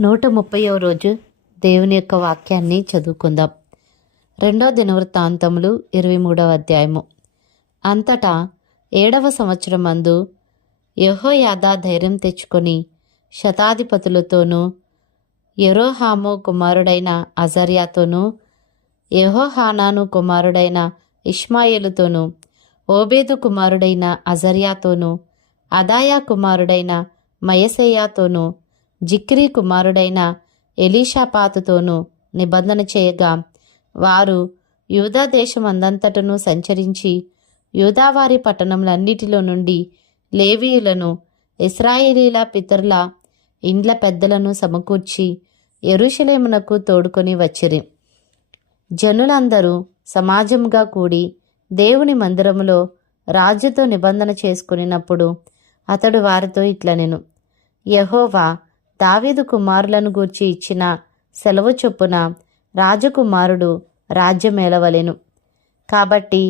130వ రోజు దేవుని యొక్క వాక్యాన్ని చదువుకుందాం. 2వ దినవృత్తాంతములు 23వ అధ్యాయము. అంతటా 7వ సంవత్సరం మందు యెహోయాదా ధైర్యం తెచ్చుకొని శతాధిపతులతోనూ యెరోహాము కుమారుడైన అజర్యాతోనూ యెహోహానాను కుమారుడైన ఇష్మాయేలుతోనూ ఓబేదు కుమారుడైన అజర్యాతోనూ అదాయా కుమారుడైన మయసేయాతోనూ జిక్రీ కుమారుడైన ఎలీషాపాతుతోనూ నిబంధన చేయగా, వారు యూదా దేశమందంతటను సంచరించి యూదావారి పట్టణములన్నిటిలో నుండి లేవీయులను ఇశ్రాయేలీల పితరుల ఇండ్ల పెద్దలను సమకూర్చి యెరూషలేమునకు తోడుకొని వచ్చిరి. జనులందరూ సమాజముగా కూడి దేవుని మందిరములో రాజుతో నిబంధన చేసుకునినప్పుడు అతడు వారితో ఇట్లనెను: యెహోవా దావీదు కుమారులను గూర్చి ఇచ్చిన సెలవు చొప్పున రాజకుమారుడు రాజ్యమేలవలెను. కాబట్టి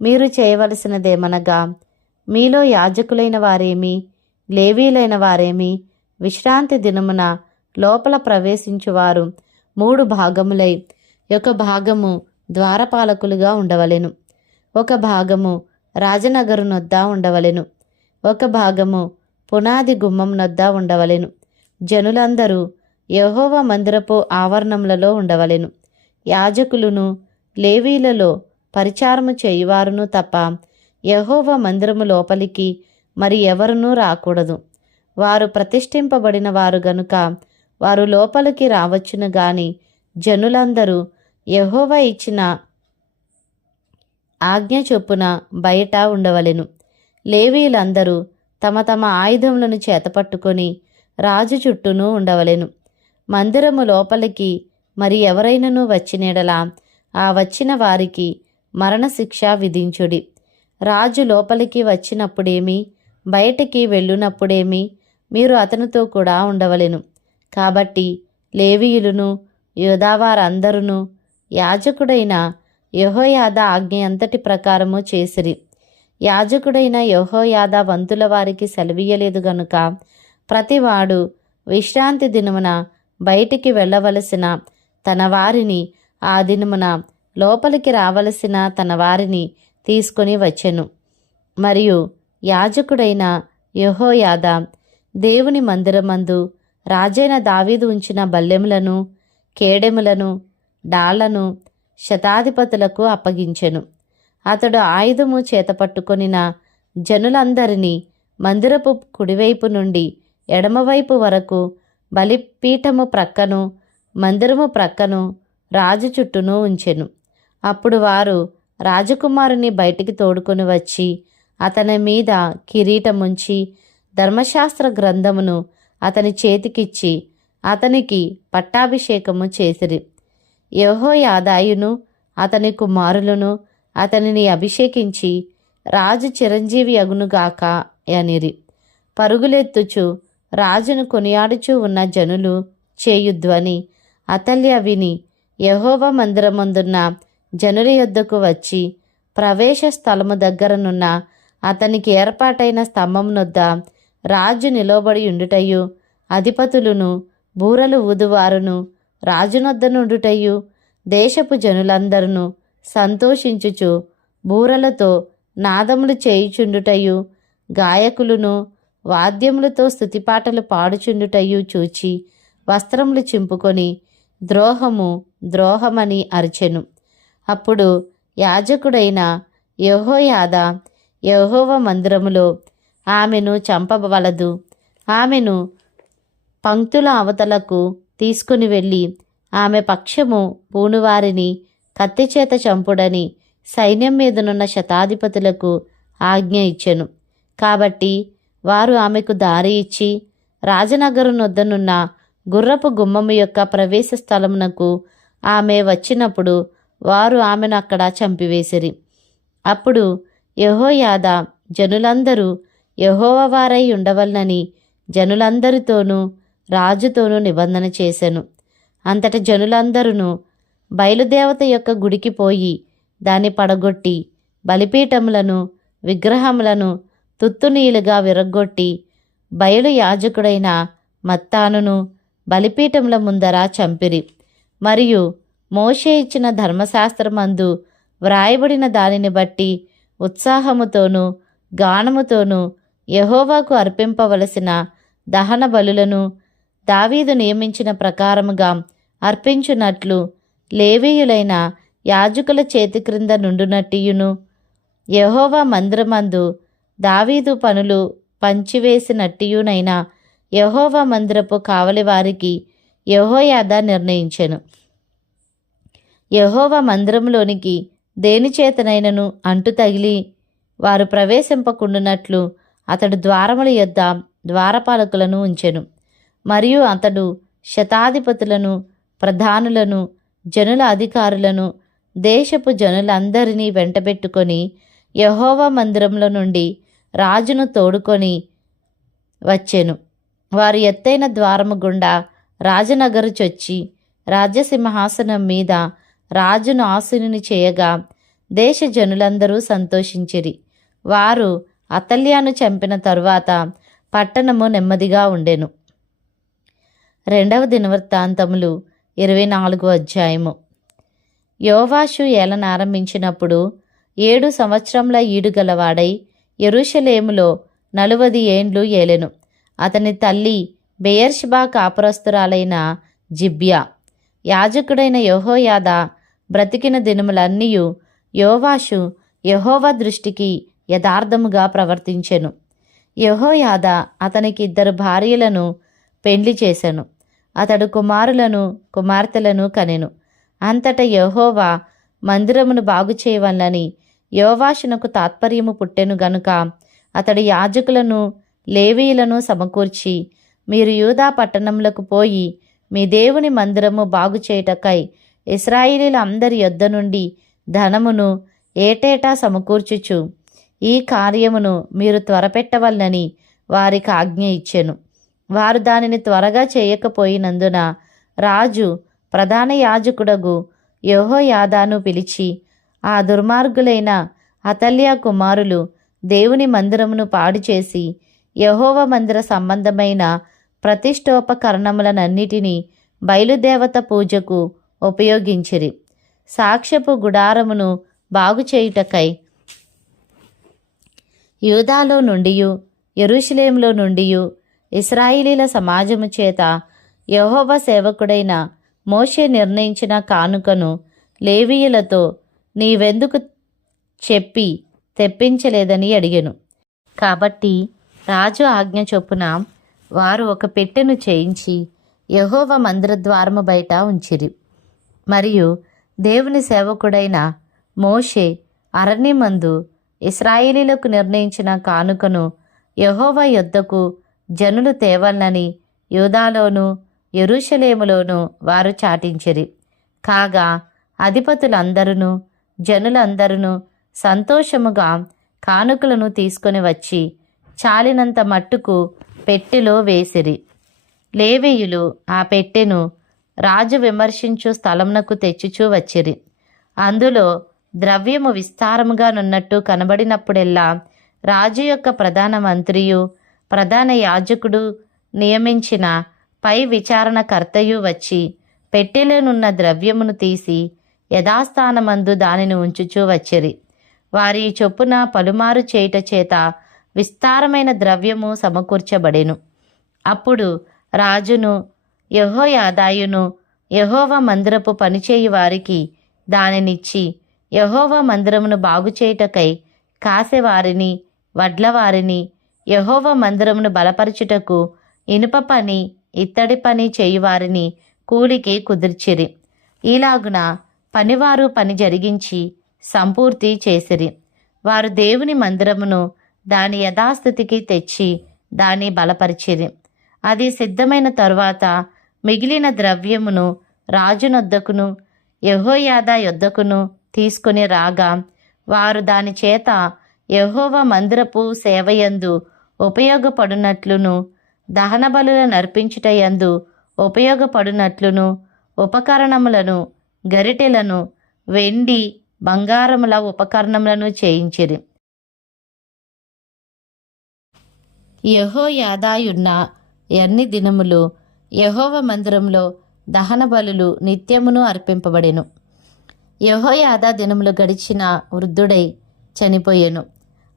మీరు చేయవలసినదేమనగా, మీలో యాజకులైన వారేమి లేవీలైన వారేమి విశ్రాంతి దినమున లోపల ప్రవేశించువారు 3 భాగములై, ఒక భాగము ద్వారపాలకులుగా ఉండవలెను, ఒక భాగము రాజనగరు నొద్ద ఉండవలెను, ఒక భాగము పునాది గుమ్మం నొద్ద ఉండవలెను. జనులందరూ యెహోవా మందిరపు ఆవరణములలో ఉండవలెను. యాజకులును లేవీలలో పరిచారము చేయువారును తప్ప యెహోవా మందిరము లోపలికి మరి ఎవరునూ రాకూడదు. వారు ప్రతిష్ఠింపబడిన వారు గనుక వారు లోపలికి రావచ్చును గాని జనులందరూ యెహోవా ఇచ్చిన ఆజ్ఞ చొప్పున బయట ఉండవలెను. లేవీయులందరూ తమ తమ ఆయుధములను చేతపట్టుకొని రాజు చుట్టూను ఉండవలెను. మందిరము లోపలికి మరి ఎవరైనను వచ్చినెడలా ఆ వచ్చిన వారికి మరణశిక్ష విధించుడి. రాజు లోపలికి వచ్చినప్పుడేమి బయటికి వెళ్ళునప్పుడేమి మీరు అతనితో కూడా ఉండవలెను. కాబట్టి లేవీయులను యూదావారందరును యాజకుడైన యెహోయాదా ఆజ్ఞ అంతటి ప్రకారము చేసిరి. యాజకుడైన యెహోయాదా వంతుల వారికి సెలవీయలేదు గనుక ప్రతివాడు విశ్రాంతి దినమున బయటికి వెళ్ళవలసిన తన వారిని, ఆ దినమున లోపలికి రావలసిన తన వారిని తీసుకొని వచ్చెను. మరియు యాజకుడైన యెహోయాదా దేవుని మందిరమందు రాజైన దావీదు ఉంచిన బల్లెములను, కేడెములను, డాళ్లను శతాధిపతులకు అప్పగించెను. అతడు ఆయుధము చేతపట్టుకొనిన జనులందరినీ మందిరపు కుడివైపు నుండి ఎడమవైపు వరకు బలిపీఠము ప్రక్కను మందిరము ప్రక్కను రాజు చుట్టూను ఉంచెను. అప్పుడు వారు రాజకుమారుని బయటికి తోడుకొని వచ్చి అతని మీద కిరీటముంచి ధర్మశాస్త్ర గ్రంథమును అతని చేతికిచ్చి అతనికి పట్టాభిషేకము చేసిరి. యెహోయాదాయును అతని కుమారులను అతనిని అభిషేకించి రాజు చిరంజీవి అగునుగాక అనిరి. పరుగులెత్తుచు రాజును కొనియాడుచూ ఉన్న జనులు చేయుధ్వని అతల్య విని యెహోవా మందిరమందున్న జనుల యొద్దకు వచ్చి ప్రవేశ స్థలము దగ్గరనున్న అతనికి ఏర్పాటైన స్తంభమునొద్ద రాజు నిలబడి ఉండుటయు, అధిపతులను బూరలు ఊదువారును రాజునొద్ద నుండుటయు, దేశపు జనులందరూ సంతోషించుచు బూరలతో నాదములు చేయుచుండుటయు, గాయకులను వాద్యములతో స్తుతిపాటలు పాడుచుండుటయు చూచి వస్త్రములు చింపుకొని ద్రోహము ద్రోహమని అరిచెను. అప్పుడు యాజకుడైన యెహోయాదా యెహోవా మందిరములో ఆమెను చంపవలదు, ఆమెను పంక్తుల అవతలకు తీసుకుని వెళ్ళి ఆమె పక్షము పూనువారిని కత్తిచేత చంపుడని సైన్యం మీదనున్న శతాధిపతులకు ఆజ్ఞ ఇచ్చెను. కాబట్టి వారు ఆమెకు దారి ఇచ్చి రాజనగరు నొద్దనున్న గుర్రపు గుమ్మము యొక్క ప్రవేశ స్థలమునకు ఆమె వచ్చినప్పుడు వారు ఆమెను అక్కడ చంపివేసిరి. అప్పుడు యెహోయాదా జనులందరూ యెహోవా వారై ఉండవలనని జనులందరితోనూ రాజుతోనూ నిబంధన చేసెను. అంతట జనులందరూ బయలుదేవత యొక్క గుడికి పోయి దాన్ని పడగొట్టి బలిపీఠములను విగ్రహములను తుత్తునీలుగా విరగ్గొట్టి బయలు యాజకుడైన మత్తానును బలిపీఠముల ముందర చంపిరి. మరియు మోషే ఇచ్చిన ధర్మశాస్త్రమందు వ్రాయబడిన దానిని బట్టి ఉత్సాహముతోనూ గానముతోనూ యెహోవాకు అర్పింపవలసిన దహన బలులను దావీదు నియమించిన ప్రకారముగా అర్పించునట్లు లేవీయులైన యాజకుల చేతి క్రింద నుండునట్టియును, యెహోవా మందిరమందు దావీదు పనులు పంచివేసినట్టియునైన యెహోవా మందిరపు కావలి వారికి యెహోయాదా నిర్ణయించెను. యెహోవా మందిరంలోనికి దేనిచేతనైనను అంటు తగిలి వారు ప్రవేశింపకుండునట్లు అతడు ద్వారముల యొద్ద ద్వారపాలకులను ఉంచెను. మరియు అతడు శతాధిపతులను, ప్రధానులను, జనుల అధికారులను, దేశపు జనులందరినీ వెంటబెట్టుకొని యెహోవా మందిరంలో నుండి రాజును తోడుకొని వచ్చెను. వారు ఎత్తైన ద్వారము గుండా రాజనగరు చొచ్చి రాజ్యసింహాసనం మీద రాజును ఆసీనుని చేయగా దేశ జనులందరూ సంతోషించిరి. వారు అతల్యాను చంపిన తరువాత పట్టణము నెమ్మదిగా ఉండెను. 2వ దినవృత్తాంతములు 24వ అధ్యాయము. యోవాషు ఏలనారంభించినప్పుడు 7 సంవత్సరముల ఈడుగలవాడై యెరూషలేములో 40 ఏండ్లు ఏలెను. అతని తల్లి బెయేర్షెబా కాపురస్తురాలైన జిబ్యా. యాజకుడైన యెహోయాదా బ్రతికిన దినములన్నీయు యోవాషు యెహోవా దృష్టికి యథార్థముగా ప్రవర్తించెను. యెహోయాదా అతనికి 2 భార్యలను పెండ్లి చేసెను. అతడు కుమారులను కుమార్తెలను కనెను. అంతటా యెహోవా మందిరమును బాగు చేయవలనని యోవాషునకు తాత్పర్యము పుట్టెను గనుక అతడు యాజకులను లేవీయులను సమకూర్చి, మీరు యూదా పట్టణములకు పోయి మీ దేవుని మందిరము బాగు చేయుటకై ఇశ్రాయేలీయుల అందరి యొద్ద నుండి ధనమును ఏటేటా సమకూర్చుచు ఈ కార్యమును మీరు త్వరపెట్టవలనని వారికి ఆజ్ఞ ఇచ్చెను. వారు దానిని త్వరగా చేయకపోయినందున రాజు ప్రధాన యాజకుడగు యెహోయాదాను పిలిచి, ఆ దుర్మార్గులైన అతల్యా కుమారులు దేవుని మందిరమును పాడు చేసి యెహోవా మందిర సంబంధమైన ప్రతిష్టోపకరణములనన్నిటినీ బయలుదేవత పూజకు ఉపయోగించిరి. సాక్ష్యపు గుడారమును బాగు చేయుటకై యూదాలో నుండియు యెరూషలేములో నుండియు ఇశ్రాయేలీల సమాజము చేత యెహోవా సేవకుడైన మోషే నిర్ణయించిన కానుకను లేవీయులతో నీవెందుకు చెప్పి తెప్పించలేదని అడిగెను. కాబట్టి రాజు ఆజ్ఞ చొప్పున వారు ఒక పెట్టెను చేయించి యెహోవా మందిర ద్వారము బయట ఉంచిరి. మరియు దేవుని సేవకుడైన మోషే అరణ్యమందు ఇశ్రాయేలీలకు నిర్ణయించిన కానుకను యెహోవా యొద్దకు జనులు తేవలనని యూదాలోను యెరూషలేములోను వారు చాటించిరి. కాగా అధిపతులందరూ జనులందరూ సంతోషముగా కానుకలను తీసుకొని వచ్చి చాలినంత మట్టుకు పెట్టెలో వేసిరి. లేవీయులు ఆ పెట్టెను రాజు విమర్శించు స్థలమునకు తెచ్చుచూ వచ్చిరి. అందులో ద్రవ్యము విస్తారముగా నున్నట్టు కనబడినప్పుడెల్లా రాజు యొక్క ప్రధాన మంత్రియు ప్రధాన యాజకుడు నియమించిన పై విచారణకర్తయు వచ్చి పెట్టెలోనున్న ద్రవ్యమును తీసి యథాస్థానమందు దానిని ఉంచుచూ వచ్చిరి. వారి చొప్పున పలుమారు చేయుట చేత విస్తారమైన ద్రవ్యము సమకూర్చబడెను. అప్పుడు రాజును యెహోయాదాయును యెహోవా మందిరపు పనిచేయు వారికి దానినిచ్చి యెహోవా మందిరమును బాగు చేయుటకై కాసెవారిని వడ్లవారిని యెహోవా మందిరమును బలపరచుటకు ఇనుప పని ఇత్తడి పని చేయువారిని కూలికి కుదిర్చిరి. ఈలాగున పనివారు పని జరిగించి సంపూర్తి చేసిరి. వారు దేవుని మందిరమును దాని యథాస్థితికి తెచ్చి దాన్ని బలపరిచిరి. అది సిద్ధమైన తరువాత మిగిలిన ద్రవ్యమును రాజునొద్దకును యెహోయాదా యొద్దకును తీసుకుని రాగా వారు దాని చేత యెహోవా మందిరపు సేవయందు ఉపయోగపడునట్లును దహన బలుల నర్పించుటయందు ఉపయోగపడునట్లును ఉపకరణములను గరిటెలను వెండి బంగారముల ఉపకరణములను చేయించిరి. యెహోయాదాయున్న ఎన్ని దినములు యెహోవా మందిరంలో దహన బలులు నిత్యమును అర్పింపబడెను. యెహోయాదా దినములు గడిచిన వృద్ధుడై చనిపోయెను.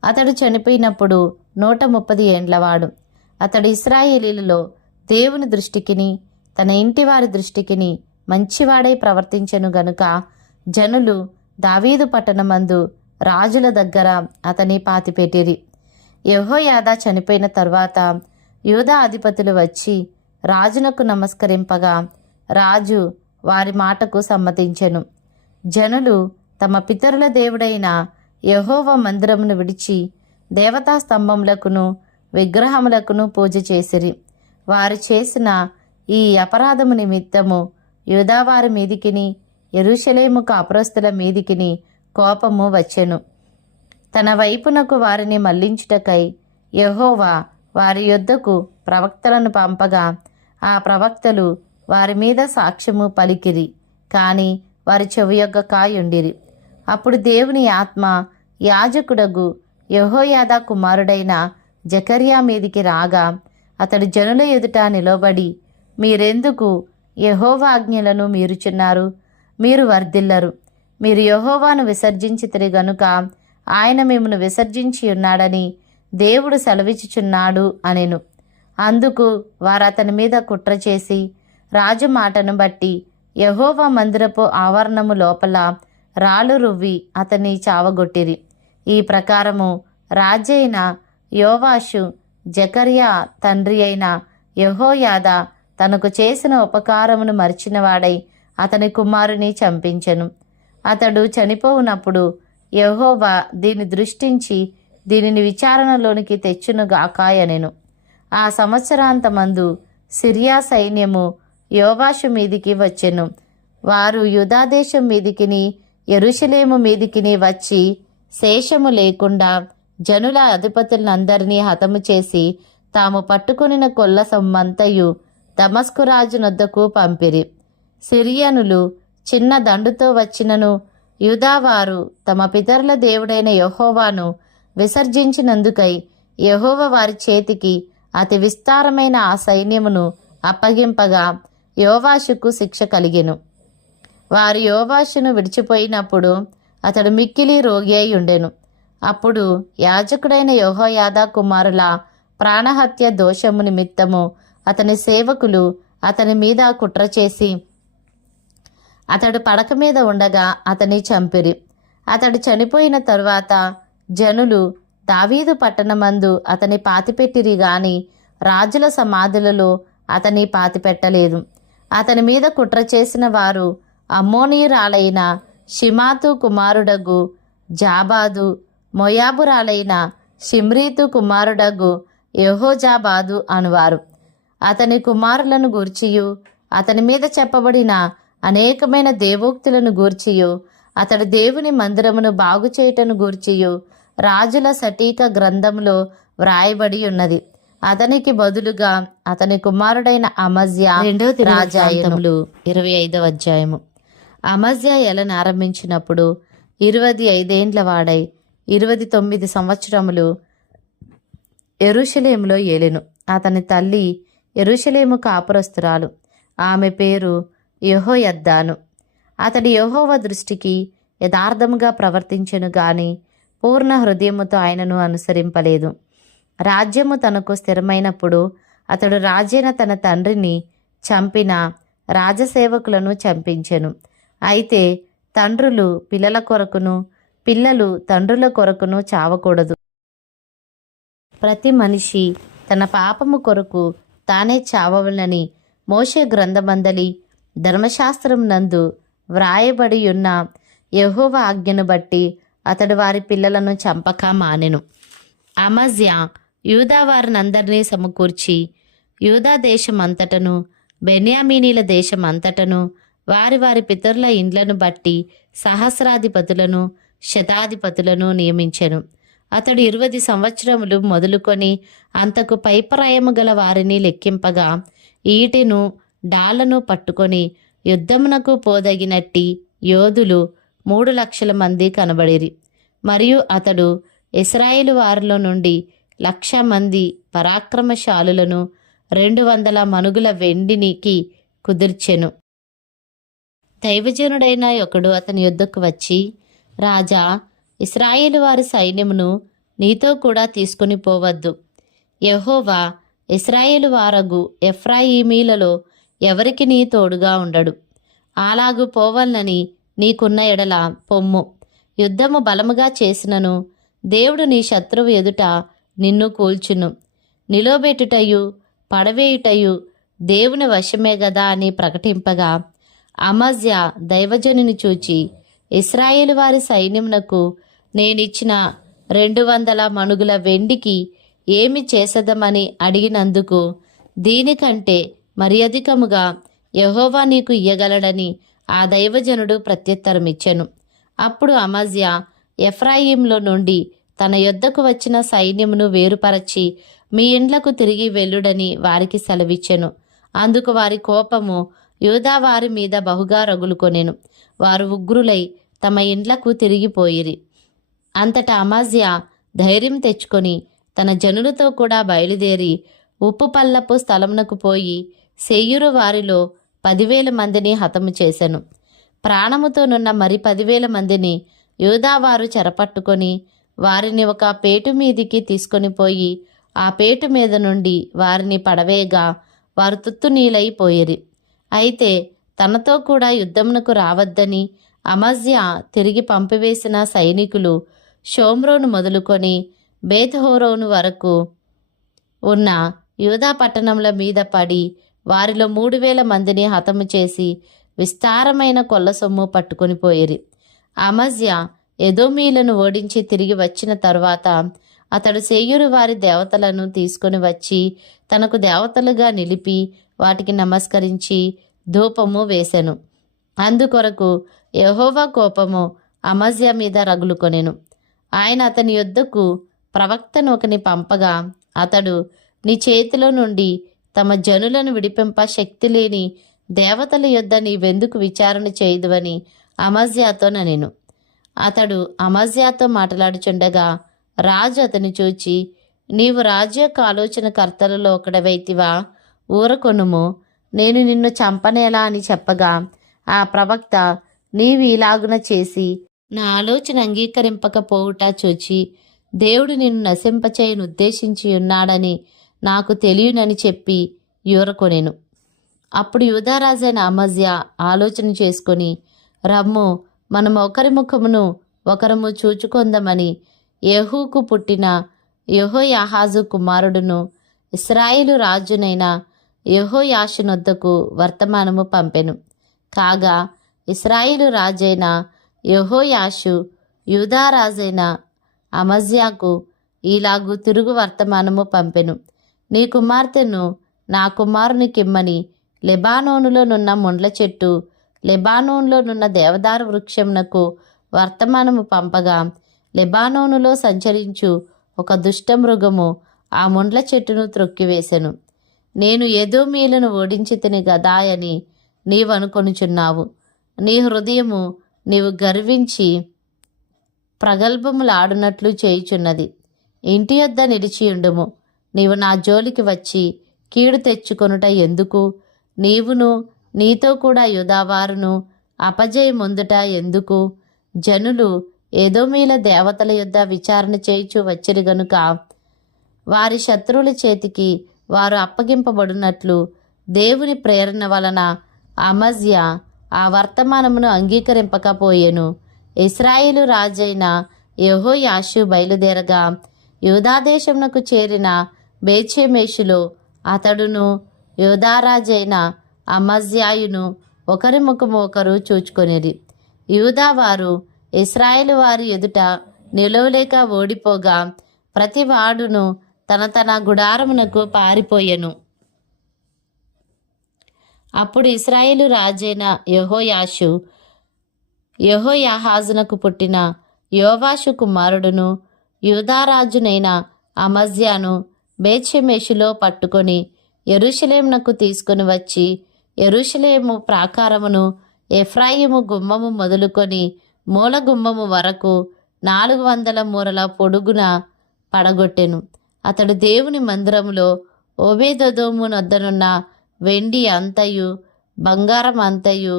అతడు చనిపోయినప్పుడు 130 ఏండ్లవాడు. అతడు ఇశ్రాయేలీయులలో దేవుని దృష్టికిని తన ఇంటివారి దృష్టికిని మంచివాడై ప్రవర్తించెను గనుక జనులు దావీదు పట్టణమందు రాజుల దగ్గర అతని పాతిపెట్టిరి. యెహోయాదా చనిపోయిన తరువాత యూదా అధిపతులు వచ్చి రాజునకు నమస్కరింపగా రాజు వారి మాటకు సమ్మతించెను. జనులు తమ పితరుల దేవుడైన యెహోవా మందిరమును విడిచి దేవతా స్తంభములకును విగ్రహములకును పూజ చేసిరి. వారు చేసిన ఈ అపరాధము నిమిత్తము యూదావారి మీదికిని యెరూషలేము కాపురస్తుల మీదికిని కోపము వచ్చెను. తన వైపునకు వారిని మళ్లించుటకై యెహోవా వారి యొద్దకు ప్రవక్తలను పంపగా ఆ ప్రవక్తలు వారి మీద సాక్ష్యము పలికిరి, కాని వారి చెవియొగ్గ కాయుండిరి. అప్పుడు దేవుని ఆత్మ యాజకుడగు యెహోయాదా కుమారుడైన జకర్యా మీదికి రాగా అతడు జనుల ఎదుట నిలబడి, మీరెందుకు యెహోవా ఆజ్ఞలను మీరుచున్నారు? మీరు వర్ధిల్లరు. మీరు యెహోవాను విసర్జించితిరి గనుక ఆయన మిమ్మును విసర్జించి ఉన్నాడని దేవుడు సెలవిచ్చుచున్నాడు అనెను. అందుకు వారు అతని మీద కుట్ర చేసి రాజు మాటను బట్టి యెహోవా మందిరపు ఆవరణము లోపల రాళ్ళు రువ్వి అతన్ని చావగొట్టిరి. ఈ ప్రకారము రాజైన యోవాషు జకర్యా తండ్రి అయిన యెహోయాదా తనకు చేసిన ఉపకారమును మరిచినవాడై అతని కుమారుని చంపించెను. అతడు చనిపోవునప్పుడు యెహోవా దీన్ని దృష్టించి దీనిని విచారణలోనికి తెచ్చునుగాకాయనెను. ఆ సంవత్సరాంతమందు సిరియా సైన్యము యోవాషు మీదికి వచ్చెను. వారు యూదాదేశం మీదికిని యెరూషలేము మీదికిని వచ్చి శేషము లేకుండా జనుల అధిపతులందరినీ హతము చేసి తాము పట్టుకొనిన కొల్ల సొమ్మంతయు దమస్కు రాజు నొద్దకు పంపిరి. సిరియనులు చిన్న దండుతో వచ్చినను యూదావారు తమ పితరుల దేవుడైన యెహోవాను విసర్జించినందుకై యెహోవా వారి చేతికి అతి విస్తారమైన ఆ సైన్యమును అప్పగింపగా యోవాషుకు శిక్ష కలిగెను. వారు యోవాషును విడిచిపోయినప్పుడు అతడు మిక్కిలి రోగి అయి ఉండెను. అప్పుడు యాజకుడైన యెహోయాదా కుమారుల ప్రాణహత్య దోషము నిమిత్తము అతని సేవకులు అతని మీద కుట్ర చేసి అతడు పడక మీద ఉండగా అతని చంపిరి. అతడు చనిపోయిన తరువాత జనులు దావీదు పట్టణమందు అతని పాతిపెట్టిరి గాని రాజుల సమాధులలో అతని పాతిపెట్టలేదు. అతని మీద కుట్ర చేసిన వారు అమ్మోనీయురాలైన షిమాతు కుమారుడగు జాబాదు, మోయాబురాలైన షిమ్రీతు కుమారుడగు యెహోజాబాదు అనువారు. అతని కుమారులను గూర్చియు అతని మీద చెప్పబడిన అనేకమైన దేవోక్తులను గూర్చియు అతడు దేవుని మందిరమును బాగు చేయుటను గూర్చియు రాజుల సటీక గ్రంథంలో వ్రాయబడి ఉన్నది. అతనికి బదులుగా అతని కుమారుడైన అమజ్యా 2వ రాజాయములు 25వ అధ్యాయము. అమజ్యా ఏలన ఆరంభించినప్పుడు 25 ఏండ్ల వాడై 29 సంవత్సరములు యెరూషలేములో ఏలెను. అతని తల్లి యెరూషలేము కాపురస్తురాలు. ఆమె పేరు యెహోయద్దాను. అతడు యెహోవా దృష్టికి యథార్థముగా ప్రవర్తించెను గాని పూర్ణ హృదయముతో ఆయనను అనుసరింపలేదు. రాజ్యము తనకు స్థిరమైనప్పుడు అతడు రాజైన తన తండ్రిని చంపిన రాజసేవకులను చంపించెను. అయితే తండ్రులు పిల్లల కొరకును పిల్లలు తండ్రుల కొరకును చావకూడదు. ప్రతి మనిషి తన పాపము కొరకు తానే చావవలనని మోషే గ్రంథమందలి ధర్మశాస్త్రం నందు వ్రాయబడి ఉన్న యెహోవా ఆజ్ఞను బట్టి అతడు వారి పిల్లలను చంపక మానెను. అమజ్యా యూదా వారినందరినీ సమకూర్చి యూదా దేశమంతటను బెన్యామీనీల దేశమంతటను వారి వారి పితరుల ఇండ్లను బట్టి సహస్రాధిపతులను శతాధిపతులను నియమించెను. అతడు 20 సంవత్సరములు మొదలుకొని అంతకు పైప్రాయము గల వారిని లెక్కింపగా ఈటెను డాళ్లను పట్టుకొని యుద్ధమునకు పోదగినట్టి యోధులు 3 లక్షల మంది కనబడిరి. మరియు అతడు ఇశ్రాయేలు వారిలో నుండి 1,00,000 మంది పరాక్రమశాలులను 200 మణుగుల వెండినికి కుదిర్చెను. దైవజనుడైన ఒకడు అతని యొద్దకు వచ్చి, రాజా, ఇశ్రాయేలు వారి సైన్యమును నీతో కూడా తీసుకుని పోవద్దు. యెహోవా ఇశ్రాయేలు వారగు ఎఫ్రాయిమీలలో ఎవరికి నీ తోడుగా ఉండడు. అలాగు పోవలనని నీకున్న ఎడల పొమ్ము. యుద్ధము బలముగా చేసినను దేవుడు నీ శత్రువు ఎదుట నిన్ను కూల్చును. నిలోబెట్టుటయు పడవేయుటయు దేవుని వశమే గదా అని ప్రకటింపగా, అమజ్యా దైవజనుని చూచి, ఇశ్రాయేలు వారి సైన్యమునకు నేనిచ్చిన 200 మణుగుల వెండికి ఏమి చేసదమని అడిగినందుకు, దీనికంటే మరి అధికముగా యెహోవా నీకు ఇయ్యగలడని ఆ దైవజనుడు ప్రత్యుత్తరమిచ్చెను. అప్పుడు అమజ్యా ఎఫ్రాయిములో నుండి తన యొద్దకు వచ్చిన సైన్యమును వేరుపరచి, మీ ఇండ్లకు తిరిగి వెళ్ళుడని వారికి సెలవిచ్చెను. అందుకు వారి కోపము యూదా వారి మీద బహుగా రగులుకొనెను. వారు ఉగ్రులై తమ ఇండ్లకు తిరిగిపోయిరి. అంతటా అమజ్యా ధైర్యం తెచ్చుకొని తన జనులతో కూడా బయలుదేరి ఉప్పు పల్లపు స్థలమునకు పోయి శేయూరు వారిలో 10,000 మందిని హతము చేసెను. ప్రాణముతోనున్న మరి 10,000 మందిని యూదావారు చెరపట్టుకొని వారిని ఒక పేటు మీదికి తీసుకొని పోయి ఆ పేటు మీద నుండి వారిని పడవేగా వారు తుత్తునీలైపోయిరి. అయితే తనతో కూడా యుద్ధమునకు రావద్దని అమజ్యా తిరిగి పంపివేసిన సైనికులు షోమ్రోను మొదలుకొని బేత్‌హోరోను వరకు ఉన్న యూదా పట్టణముల మీద పడి వారిలో 3,000 మందిని హతము చేసి విస్తారమైన కొల్ల సొమ్ము పట్టుకొని పోయిరి. అమజ్యా ఎదోమీయులను ఓడించి తిరిగి వచ్చిన తరువాత అతడు శేయూరు వారి దేవతలను తీసుకొని వచ్చి తనకు దేవతలుగా నిలిపి వాటికి నమస్కరించి ధూపము వేసెను. అందుకొరకు యెహోవా కోపము అమజ్యా మీద రగులుకొనెను. ఆయన అతని యొద్దకు ప్రవక్తను ఒకని పంపగా, అతడు, నీ చేతిలో నుండి తమ జనులను విడిపింప శక్తి లేని దేవతల యొద్ద నీవెందుకు విచారణ చేయుదువని అమజ్యాతో ననెను. అతడు అమజ్యాతో మాట్లాడుచుండగా రాజు అతని చూచి, నీవు రాజు యొక్క ఆలోచనకర్తలలో ఒకడవైతివా? ఊరకొనుము, నేను నిన్ను చంపనేలా అని చెప్పగా, ఆ ప్రవక్త, నీవు ఇలాగున చేసి నా ఆలోచన అంగీకరింపకపోవుట చూచి దేవుడు నిన్ను నశింపచేయను ఉద్దేశించి ఉన్నాడని నాకు తెలియనని చెప్పి ఊరకొనెను. అప్పుడు యూదారాజైన అమజ్యా ఆలోచన చేసుకొని, రమ్ము, మనం ఒకరి ముఖమును ఒకరము చూచుకొందమని యెహూకు పుట్టిన యెహోయాహాజు కుమారుడును ఇశ్రాయేలు రాజునైన యెహోయాషునొద్దకు వర్తమానము పంపెను. కాగా ఇశ్రాయేలు రాజైన యెహోయాషు యూదారాజైన అమజ్యాకు ఇలాగు తిరుగు వర్తమానము పంపెను. నీ కుమార్తెను నా కుమారునికిమ్మని లెబానోనులో నున్న ముండ్ల చెట్టు, లెబానోనులో నున్న దేవదారు వృక్షమునకు వర్తమానము పంపగా, లెబానోనులో సంచరించు ఒక దుష్టమృగము ఆ ముండ్ల చెట్టును త్రొక్కివేశెను. నేను ఎదోమీయులను ఓడించితిని గదాయని నీవనుకొనుచున్నావు. నీ హృదయము నీవు గర్వించి ప్రగల్భములాడునట్లు చేయుచున్నది. ఇంటి యొద్ద నిలిచియుండుము. నీవు నా జోలికి వచ్చి కీడు తెచ్చుకొనుట ఎందుకు? నీవును నీతో కూడా యూదావారును అపజయమొందుట ఎందుకు? జనులు ఎదోమీయుల దేవతల యొద్ద విచారణ చేయుచు వచ్చిరి గనుక వారి శత్రువుల చేతికి వారు అప్పగింపబడినట్లు దేవుని ప్రేరణ వలన అమజ్యా ఆ వర్తమానమును అంగీకరింపకపోయెను. ఇశ్రాయేలు రాజైన యెహోయాషు బయలుదేరగా యూదాదేశమునకు చేరిన బేత్షెమెషులో అతడును యూదారాజైన అమజ్యాయును ఒకరి ముఖము ఒకరు చూచుకొనిరి. యూదావారు ఇశ్రాయేలు వారి ఎదుట నిలవలేక ఓడిపోగా ప్రతి వాడును తన తన గుడారమునకు పారిపోయెను. అప్పుడు ఇశ్రాయేలు రాజైన యెహోయాషు యెహోయాహాజునకు పుట్టిన యోవాషు కుమారుడును యూదారాజునైన అమజ్యాను బేత్షెమెషులో పట్టుకొని యెరూషలేమునకు తీసుకొని వచ్చి యెరూషలేము ప్రాకారమును ఎఫ్రాయిము గుమ్మము మొదలుకొని మూల గుమ్మము వరకు 400 మూరల పొడుగున పడగొట్టెను. అతడు దేవుని మందిరములో ఓబేదెదోము నొద్దనున్న వెండి అంతయు బంగారం అంతయు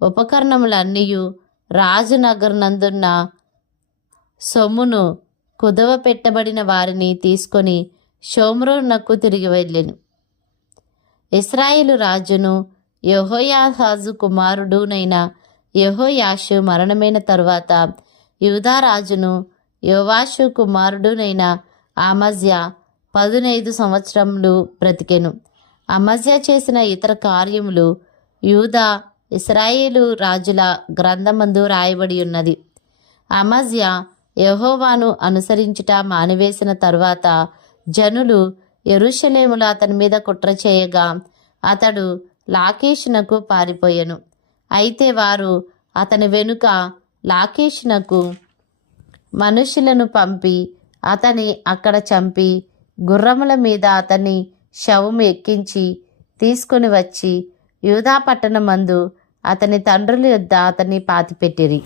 ఉపకరణములన్నీయు రాజు నగరునందున్న సొమ్మును కుదవ పెట్టబడిన వారిని తీసుకొని షోమ్రోనునకు తిరిగి వెళ్ళెను. ఇశ్రాయేలు రాజును యెహోయాహాజు కుమారుడునైన యెహోయాషు మరణమైన తరువాత యూదా రాజును యోవాషు కుమారుడునైన అమజ్యా 15 సంవత్సరములు బ్రతికెను. అమజ్యా చేసిన ఇతర కార్యములు యూదా ఇశ్రాయేలు రాజుల గ్రంథమందు రాయబడి ఉన్నది. అమజ్యా యెహోవాను అనుసరించుట మానివేసిన తరువాత జనులు యెరూషలేములో అతని మీద కుట్ర చేయగా అతడు లాకీషునకు పారిపోయెను. అయితే వారు అతని వెనుక లాకీషునకు మనుషులను పంపి అతని అక్కడ చంపి గుర్రముల మీద అతని శవము ఎక్కించి తీసుకొని వచ్చి యూదా పట్టణమందు అతని తండ్రుల యొద్ద అతన్ని పాతిపెట్టిరి.